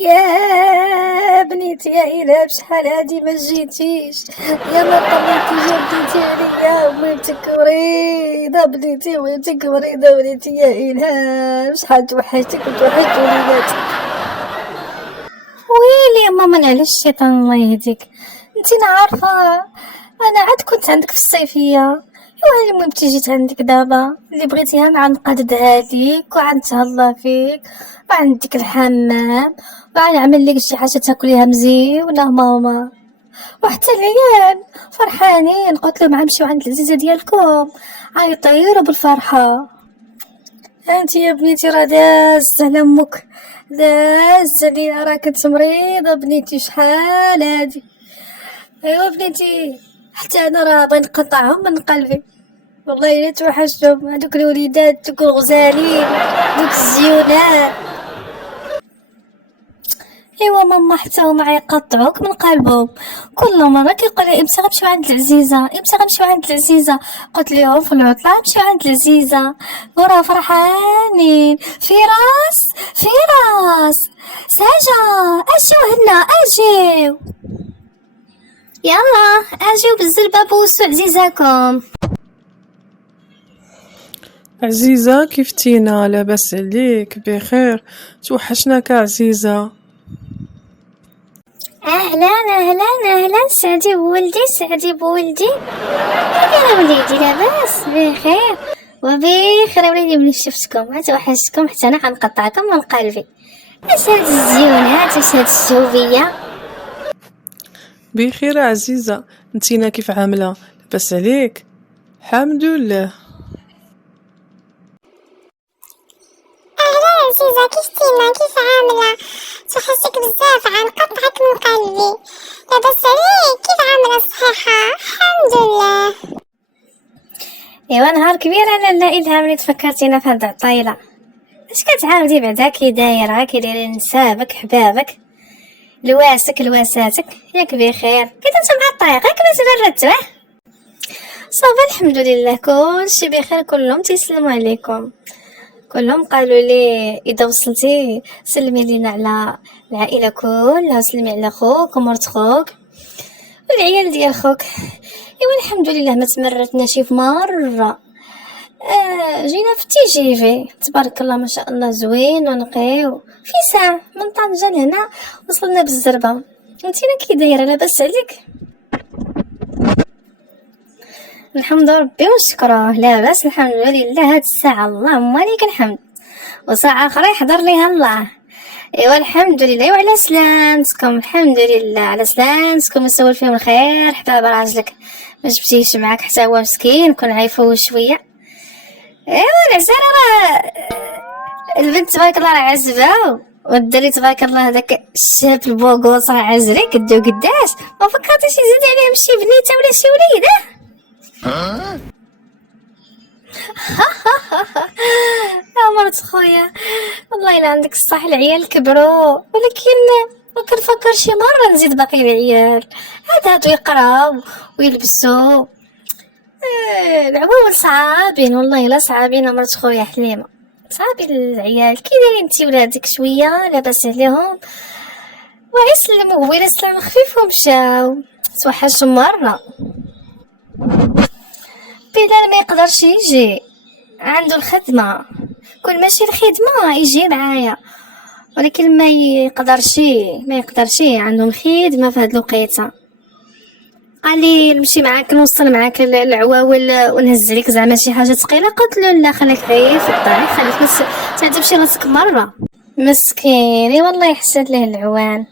يا بنيتي يا إله بشحال هادي ما جيتيش، يا ما طليتي جديتي عليا وميمتك مريضة بنيتي وميمتك مريضة بنيتي يا إله بشحال توحشتك وتوحشت وليداتك. ويلي يا ماما معليش الشيطان الله يهديك، انتي عارفة انا عاد كنت عندك في الصيفية، ايوا المهم جيت عندك دابا اللي بغيتيها غنقدها ليك وغنتهلا فيك وعندك الحمام وغنعمل لك شي حاجه تاكليها مزيونه ماما. وحتى العيال فرحانين، قلت لهم غنمشيو عند العزيزه ديالكم غيطيروا بالفرحه. انت يا بنيتي راه داز على امك، داز عليا راه كنت مريضه بنيتي شحال هادي. ايوا بنيتي حتى انا راه بغي نقطعهم من قلبي، والله الا توحشتهم هذوك الوليدات دوك الغزالين دوك الزيونات. ايوا ماما حتى هما يقطعوك من قلبهم، كل مره كيقول لي امتى غنمشيو عند العزيزه امتى غنمشيو عند العزيزه، قلت لهم في العطله نمشيو عند العزيزه وراه فرحانين. فراس ساجه اجيو هنا اجيو، يلا اجيو بالزربه بوسو عزيزاكم. عزيزة كيفتينا؟ لاباس عليك؟ بخير؟ توحشناك عزيزة. اهلا اهلا اهلا، سعدي بولدي سعدي بولدي. يا وليدي لاباس؟ بخير وبخير يا وليدي، ملي شفتكم توحشتكم حتى انا غنقطعكم من قلبي. اش هاد الزيونات اش هاد الشوفيه؟ بخير عزيزة، انتينا كيف عاملة؟ لاباس عليك؟ الحمد لله. عزيزة كيفتينا؟ كيف عاملة؟ توحشتك بزاف غنقطعك من قلبي. لاباس عليك؟ كيف عاملة؟ صحيحة؟ الحمد لله. ايوا نهار كبير انا لا الهام اللي تفكرتينا في هاد العطيله. اش كتعاودي بعدا كي دايره كي دايرين نسابك حبابك لواساتك ياك بخير؟ كي انت معطيه غير كما تبردتوا صافي الحمد لله كلشي بخير، كلهم تيسلموا عليكم، كلهم قالوا لي اذا وصلتي سلمي لينا على العائله كلها وسلمي على خوك ومرت خوك والعيال ديال خوك. ايوا الحمد لله ما تمرتناش في مره. جينا في تيجيفي تبارك الله ما شاء الله زوين ونقي، في ساعه من طنجه لهنا وصلنا بالزربه. انتينا كي دايره لاباس عليك؟ الحمد ربي ونشكروه لاباس الحمد لله. هاد الساعه اللهم لك الحمد، وساعه اخرى يحضر ليها الله. ايوا الحمد لله وعلى سلامتكم، الحمد لله على سلامتكم وسول فيهم الخير. حباب راجلك ما جبتيهش معاك حتى هو مسكين، كون عايفوه شويه. ايوا العزالة راه البنت تبارك الله راه عزبه، والدري تبارك الله هذاك الشاب البوغوص راه عزري كدو قداش، ما فكرتيش يزيد عليهم شي بنيته ولا شي وليده؟ يا مرت خويا والله الا عندك الصح، العيال كبروا ولكن كنفكر شي مره نزيد باقي العيال هادو يقراو ويلبسوا. العوامل صعابين والله الا صعابين مرت خويا حليمه، صعابين العيال. كي دايرين انتي ولادك؟ شويه لاباس عليهم؟ ويسلموا ويلا سلام خفيف ومشاو. توحشوا مره بلال ما يقدرش يجي، عنده الخدمه، كل ماشي الخدمه يجي معايا، ولكن ما يقدرش عندهم الخدمه في هاد الوقيته. قال لي نمشي معاك نوصل معاك العواول ونهزلك زعما شي حاجه ثقيله، قلت له لا خليك غير في الدار، خليك بس تعذبشي راسك مره. مسكين والله يحسن له العوان،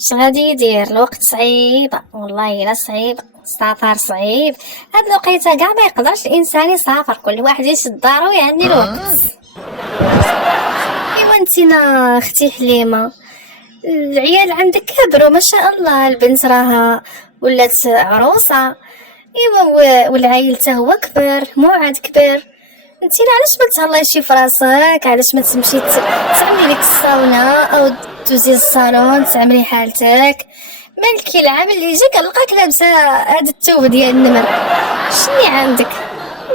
اش غادي يدير؟ الوقت صعيب والله الا صعيب، السفر صعيب، هاد الوقيته كاع ما يقدرش الانسان يسافر، كل واحد يشد دارو يعني الوقت. ايوا انتينا اختي حليمه العيال عندك كبروا ما شاء الله، البنت راها ولات عروسه، ايوا والعيل حتى هو كبر موعد كبر. انتي علاش ما تهلايشي في راسك؟ علاش ما تمشي تعملي لك الصاونا او دوزي الصالون تعملي حالتك؟ مالكي العام اللي جاك لقاك لابسه هاد الثوب ديال النمر، شني عندك؟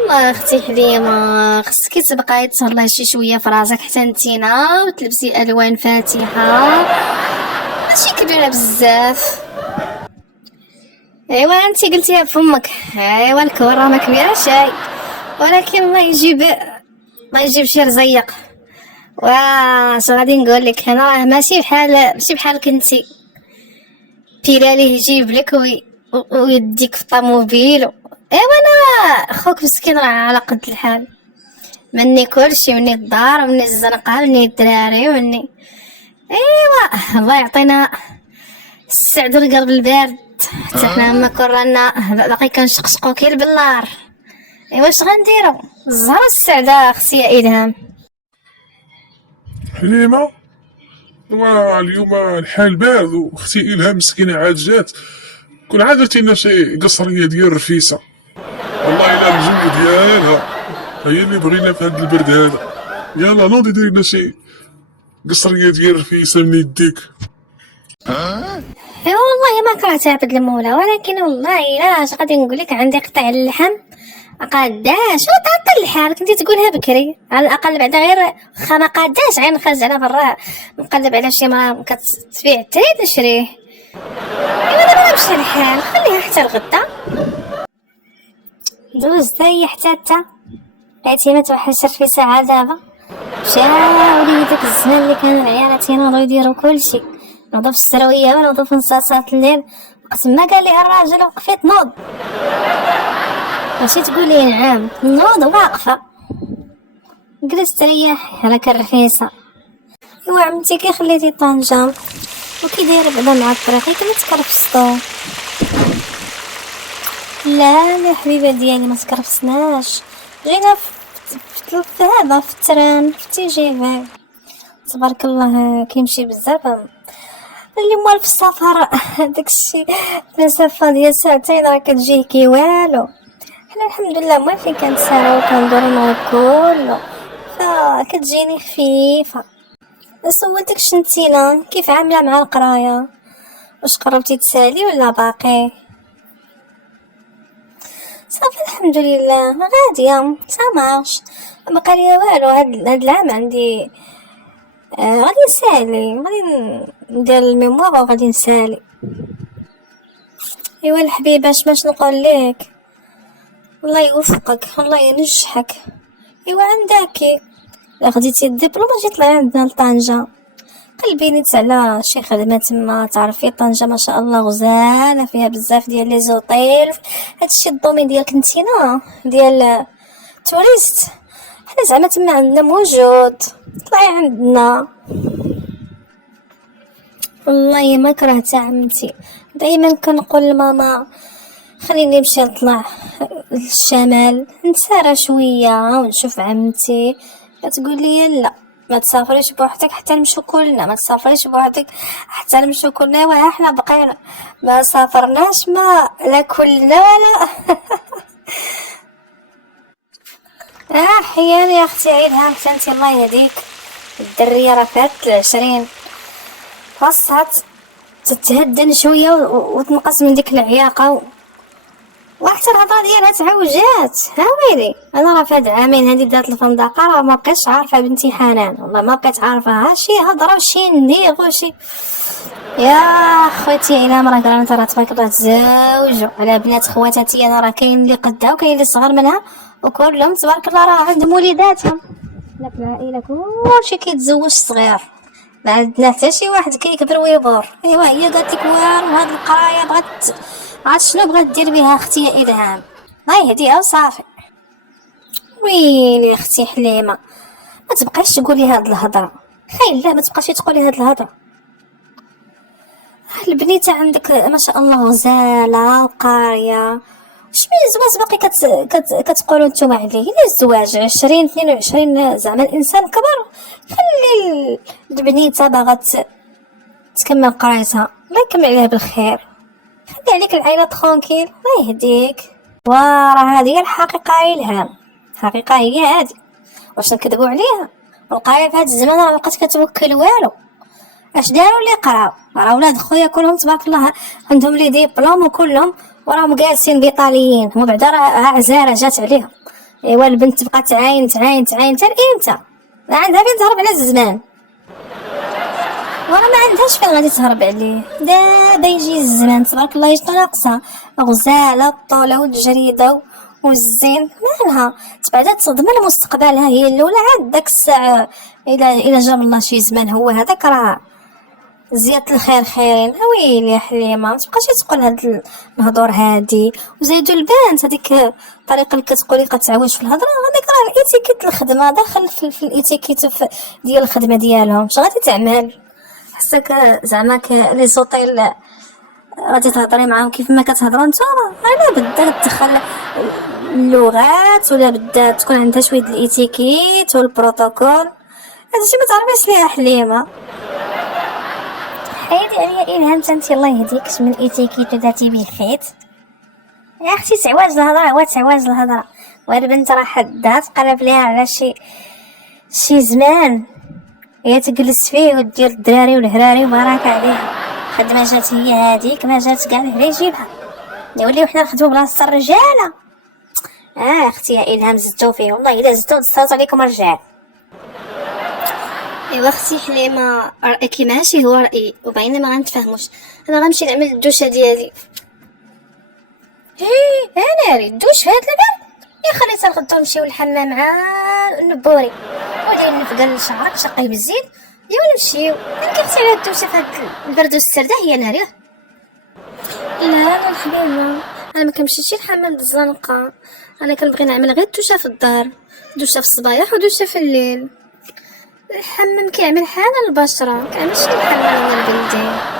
ايوا اختي حليمه، خصك تبقاي تهلاي شي شويه في راسك حتى نتينا وتلبسي الوان فاتحه ماشي كبيره بزاف. ايوا انتي قلتيها بفمك، ايوا الكون راه ما كبيره شاي، ولكن الله يجيب شي رزيق. واش غادي نقول لك، انا راه ماشي بحالك انتي بيلالي يجيب لك ويديك في الطوموبيل. ايوا انا خوك مسكين راه على قد الحال، مني كلشي، مني الدار ومني الزنقه ومني الدراري ومني ايوا الله يعطينا السعد والقلب البارد حتى حنا ما كرانا باقي كنشقشقو كيل بالنار. ايوا واش غنديرو، الزهر السعده اختي يا الهام. حليمة، اليوم الحال بارد واختي إلهام مسكينة عاد جات. كون عاد درتي لنا شي قصرية ديال رفيسة، والله إلا الجو ديالها هي اللي بغينا في هاد البرد هذا. يلا نوضي ديري لنا شي قصرية ديال رفيسة من يديك. ايوا والله ما كرهت عبد المولى، ولكن والله الا اش غادي نقولك، عندي قطع اللحم قاداش وتعطل الحال، كنتي تقولها بكري على الاقل بعدا، غير واخا ما قاداش غير نخرج على برا نقلب على شي مرا كتبيع التريد نشريه. ايوا دابا مشى الحال، خليها حتى الغدا. دوزت هي حتى بقيتي ما توحش في ساعه دابا. مشى وليدك الزمان اللي كان العيالات تينوضو يديرو كلشي، نوضو في السرويه ونوضو في نصاصات الليل، قسم ما قال لي الراجل وقفيت نوض، ماشي تقولي نعم نوض واقفه. جلست ريح على كالرفيسه. ايوا عمتي كي خليتي طنجة وكي دايره بعدا مع الطريق كي تكرفستو؟ لا لا حبيبه ديالي ما تكرفسناش، جينا في هذا في التران في تيجيفي تبارك الله كيمشي بزاف. اللي موالف السفر داكشي مسافه ديال ساعتين راه كتجيه كي والو. حنا الحمد لله موالفين كنتساراو وكندورو كله، فكتجيني خفيفه. سولتك شنتينا كيف عامله مع القرايه، واش قربتي تسالي ولا باقي؟ صافي الحمد لله غاديه سامارش، ما ليا والو. هاد العام عندي غادي نسالي، غادي ندير الميموار وغادي نسالي. ايوا الحبيبه باش نقول لك، الله يوفقك الله ينجحك. ايوا عندك لا خديتي الدبلوم جيت طلعي عندنا لطنجة، قلبي نيت على شي خدمه تما. تعرفي طنجة ما شاء الله غزاله، فيها بزاف ديال لي زوطيل، هادشي الدومين ديالك نتينا ديال توريست، حنا زعما تما عندنا موجود، طلعي عندنا. والله ما كرهت عمتي، دائما كنقول لماما خليني نمشي نطلع للشمال نتسارى شويه ونشوف عمتي، كتقول لي لا ما تسافريش بوحدك حتى نمشيو كلنا، ما تسافريش بوحدك حتى نمشيو كلنا. وحنا بقينا ما سافرناش ما لا كلنا ولا حياني يا اختي عيدها انت الله يهديك. الدريه راه فات 20 خاصها تتهدن شويه وتنقص من ديك العياقه، وحتى الهضره ديالها تعوجات. ها ويلي انا راه فهاد عامين هادي دات الفندقه راه ما بقيتش عارفه بنتي حنان، والله ما بقيت عارفه شي هضره وشي نديغ وشي. يا خوتي الا راه كرا ترى تبارك الله تزوجوا على بنات خواتاتي، انا راه كاين اللي قدها وكاين اللي صغر منها وكلهم تبارك الله راه عندهم وليداتهم. حنا في العائله كلشي كيتزوج صغير، ما عندنا حتى شي واحد كيكبر ويبور. ايوا هي قالت لك وار هاد القرايه بغات عاد شنو بغات دير بها اختي يا الهام، الله يهديها وصافي. ويلي اختي حليمه ما تبقايش تقولي هاد الهضره، خير لا ما تبقاش تقولي هاد الهضره. البنيته عندك ما شاء الله غزاله وقاريه، شمن الزواج باقي كتقولوا نتوما عليه؟ الا الزواج 20 22 زعما الانسان كبر، خلي البنيته باغا تكمل قرايتها الله يكمل عليها بالخير، خلي عليك العائله ترونكيل الله يهديك. وراه هذه الحقيقه يا الهام، الحقيقه هي هذه، واش نكذبوا عليها؟ القرايه في هذا الزمان راه مابقات كتوكل والو. اش داروا اللي قراو؟ راه ولاد خويا كلهم تبارك الله عندهم لي ديبلوم وكلهم وراهم جالسين بيطاليين، وبعدا راه عزاره جات عليهم. ايوا البنت تبقى تعاين تعاين تعاين حتى امتى؟ ما عندها فين تهرب على الزمان، ورا ما عندهاش فين غادي تهرب عليه. دابا يجي الزمان تبارك الله يجي ناقصه غزاله الطوله والجريده والزين مالها تبعدا تضمن مستقبلها هي الاولى. عاد داك الساعه الى جاب الله شي زمان هو هذاك راه زيادة الخير خيرين. اويلي يا حليمه متبقاش تقول هاد الهضور هادي. وزيدو البنت هذيك الطريقه اللي كتقولي كتعوج في الهضره هذيك راه الاتيكيت الخدمه داخل في الاتيكيت ديال الخدمه ديالهم. اش غادي تعمل؟ حسك زعما لي زوطيل غادي تهضري معاهم كيف ما كتهضروا نتوما؟ لا بدا تدخل اللغات ولا بدا تكون عندها شويه الاتيكيت والبروتوكول. هادشي ما تعرفيش ليها حليمه. حيدي عليا الهام انت الله يهديك من الاتيكيت وداتي بالخيط يا اختي. تعواج الهضره هو تعواج الهضره، والبنت راه حدا تقرب ليها على شي زمان هي تجلس فيه ودير الدراري والهراري وبارك عليها. خدمه جات هي هذيك ما جات كاع على يجيبها يوليو حنا نخدمو بلاصه الرجاله. اختي يا الهام زدتو فيه والله الا زدتو تصاوت عليكم الرجال. ايوا اختي حليمه رايك ماشي هو رايي وباينه ما غنتفاهموش. انا غنمشي نعمل الدوشه ديالي. انا ريت الدوش هاد الباب يا خليتها الغدو نمشيو للحمام مع النبوري ودير نفقل شعرك شقيه بالزيت يا نمشيو. انا كيفتي على الدوشه في هاد البرد والسرده هي ناريه. لا الحبيبه انا ما كنمشيش للحمام الزنقه، انا كنبغي نعمل غير دوشه في الدار، دوشه في الصبايح ودوشه في الليل. الحمام كيعمل حاله البشره كنمشي للحمام البلدي.